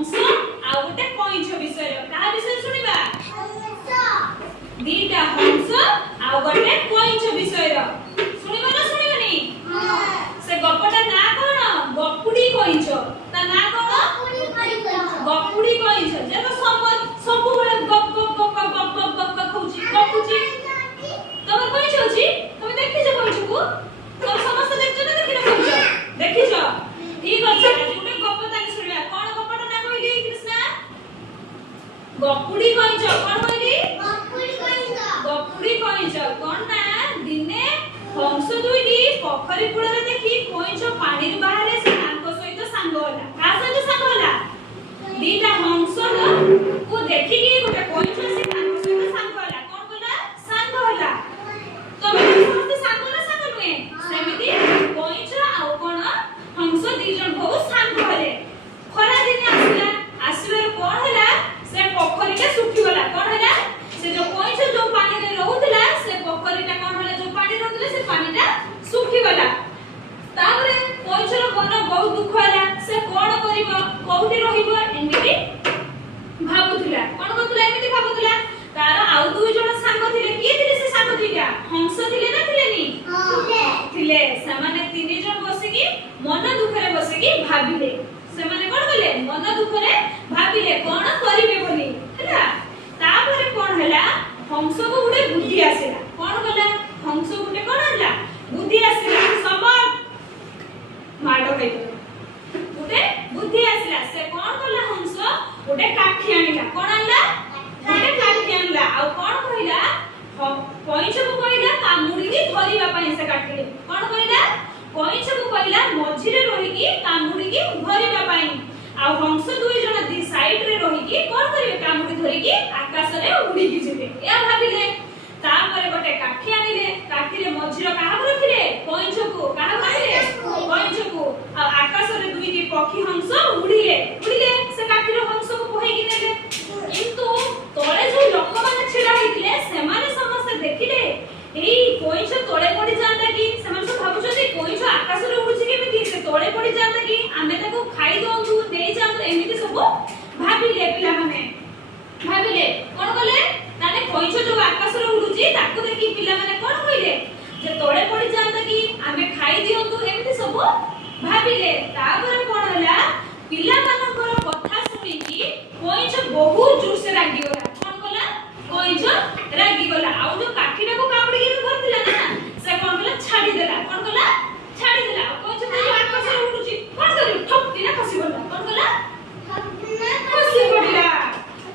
हंस आ गोटे कइछ विषय का विषय सुनिबा दीटा हंस आ गोटे कइछ विषय सुनिबा ना सुनिबानी से गपटा ना कोन गपुडी कइछ ता ना कोन गपुडी कइछ जे तो सब बेले गप गप गप गप गप गप गप होची गपुची तमर कइछ होची তুমি देखिछ कइछ को तो समस्त देखछ ना देखिना कइछ देखिछ ठीक আছে আজ ଗୋଟେ গপ তাকে শুনিবা কোন গপটা না কইলি কৃষ্ণা গপুडी কইছ কোন কইলি গপুडी কইছ কোন না দিনে हंस दुईटी पोखरी कूଳରେ देखि कइछ पानी बाहरे से तांको सहित सांग होला का सहित सांग होला दीटा हंस को देखि कि गोटे कइछ से तांको सहित सांग होला कोन होला सांग होला तमे समस्त सांग ना सांग नुए सेमिति कइछ आ कोन हंस दी जण बहु सांग होले खरा दिन आसिबार कोन होला से पोखरीटा सुखी होला कोन होला से जो कइछ जो पानी रे रहउतला से पोखरीटा कोन होला जो पानी रहउतला से पानीटा सुखी गला तापरे कइछर मन बहुत दुख होला से कोन करिवो कोउठी रहिबो एमिति भाबुतला कोन करतला एमिति भाबुतला तार आउ दुई जण सांग थिले की थिले से सांग दुईटा हंस थिले ना थिले नी थिले सामाने तीन जण बसिकी मन दुखरे बसिकी भाबिले से माने कोन कले मन दुखरे भाबिले कोन करिवे बोली हैला तापरे कोन हला हंस को गुडे बुद्धि आसेला कोन कला हंस गुडे कोन हला बुद्धि आसेला सबर माडो खाइतो गुडे बुद्धि आसेला से कोन कला हंस गुडे काठी आनिला कोन आनला गुडे काठी आनला आ कोन कहिला कइछ को कहिला कामुडी की धरिबा पई से काठी कोन कहिला कइछ को कहिला मझिरे रही की कामुडी की धरिबा पई आ हंस दुई जण दी साइड रे रही की कोन करिवे कामुडी धरि की आकाश रे उडी की जिते या भाबिले तापरे गोटे काठी आनिले काठी रे मझिरो काहा रखिले कइछ को काहा रखिले कइछ को आ आकाश रे दुई दी पक्षी हंस उड़िले से काठी रे हंस को कोहे की नेले किंतु तळे जो लोक माने छिडा हितले से माने समस्त देखिले एई कइछ तळे पड़ी जांता की समान सब भाबु जदी कइछ आकाश रे उडुछि केमिति से तळे पड़ी जांता की आमे ताको खाई दोंतु नेई जांतु एमिति सब भाबिले पिला माने भाबिले कोन कले ताने कइछ जो आकाश रे उडुछि ताको देखि पिला माने कोन कइले जे तळे पड़ी जांता की आमे खाई दियंतु एमिति सब भाबिले तापर कोन हला पिला मानकर कथा सुनि की कइछ बहुत जोर से रागी गला कोन कला कइछ रागी गला आ जो काठीटा को कापड़ी के धरतिला ना से कोन कला छाडी देला कोन कला छाडी देला कइछ